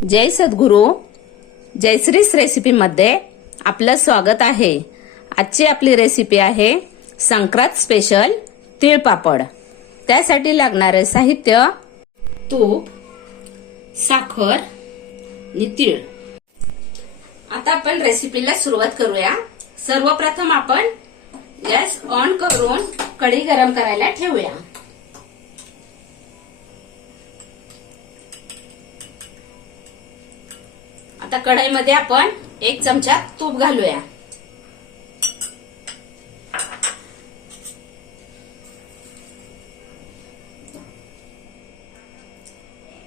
जय सद्गुरू. जयश्रीस रेसिपीमध्ये आपलं स्वागत आहे. आजची आपली रेसिपी आहे संक्रांत स्पेशल तीळ पापड. त्यासाठी लागणारे साहित्य तूप, साखर आणि तीळ. आता आपण रेसिपीला सुरुवात करूया. सर्वप्रथम आपण गॅस ऑन करून कढई गरम करायला ठेवूया. आता कढईमध्ये आपण 1 चमचा तूप घालूया.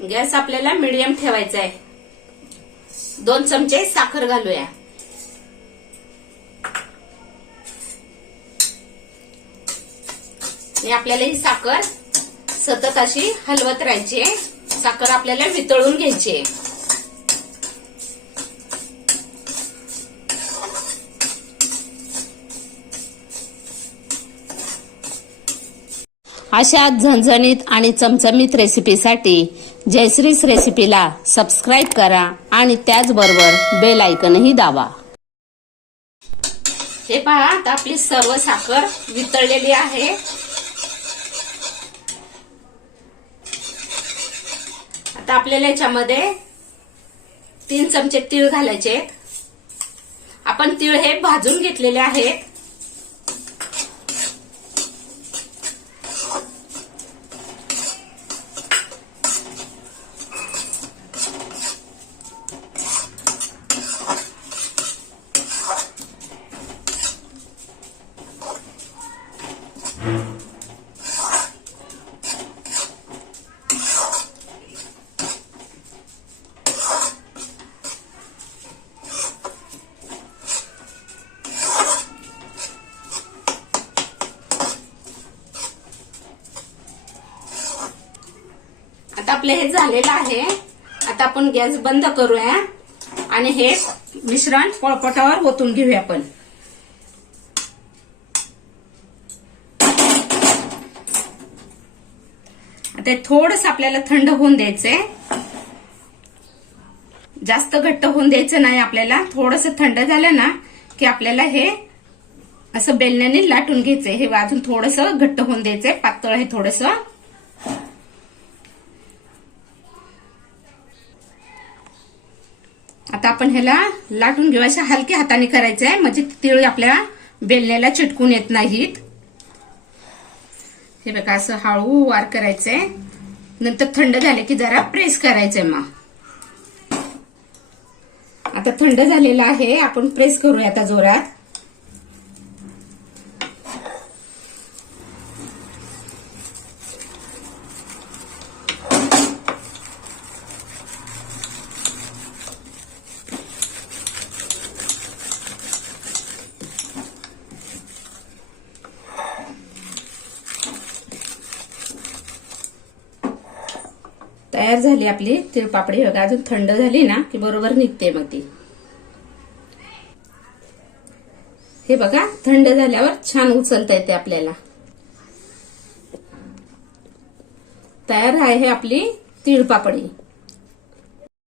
गॅस आपल्याला मीडियम ठेवायचा आहे. 2 चमचे साखर घालूया. आणि आपल्याला ही साखर सतत अशी हलवत राहायची आहे. साखर आपल्याला वितळून घ्यायची आहे. अशा झणझणीत आणि चमचमीत रेसिपीसाठी जयश्रीस रेसिपीला सबस्क्राईब करा आणि त्याचबरोबर बेल आयकॉनही दाबा. हे पहा, आता आपली सर्व साखर वितळलेली आहे. आता आपल्याला याच्यामध्ये 3 चमचे तीळ घालायचे. आपण तीळ हे भाजून घेतलेले आहेत. आता आपले हे झालेलं आहे. आता आपण गॅस बंद करूया आणि हे मिश्रण पोळपाटावर ओतून घेऊया. आपण आता थोडंसं आपल्याला थंड होऊन द्यायचंय. जास्त घट्ट होऊन द्यायचं नाही आपल्याला. थोडंसं थंड झालं ना की आपल्याला हे असं बेलण्याने लाटून घ्यायचंय. हे अजून थोडंसं घट्ट होऊन द्यायचंय. पातळ आहे थोडंसं. आता आपण ह्याला लाटून घेऊ. अशा हलक्या हाताने करायचंय म्हणजे तीळ आपल्या बेलण्याला चिटकून येत नाहीत. हे बघा, असं हळू वार करायचंय. नंतर थंड झाले की जरा प्रेस करायचंय. मग आता थंड झालेलं आहे. आपण प्रेस करूया आता जोरात. तयार झाली आपली तिळपापडी. बघा, अजून थंड झाली ना की बरोबर निघते मग ती. हे बघा, थंड झाल्यावर छान उचलता येते आपल्याला. तयार आहे आपली तिळपापडी.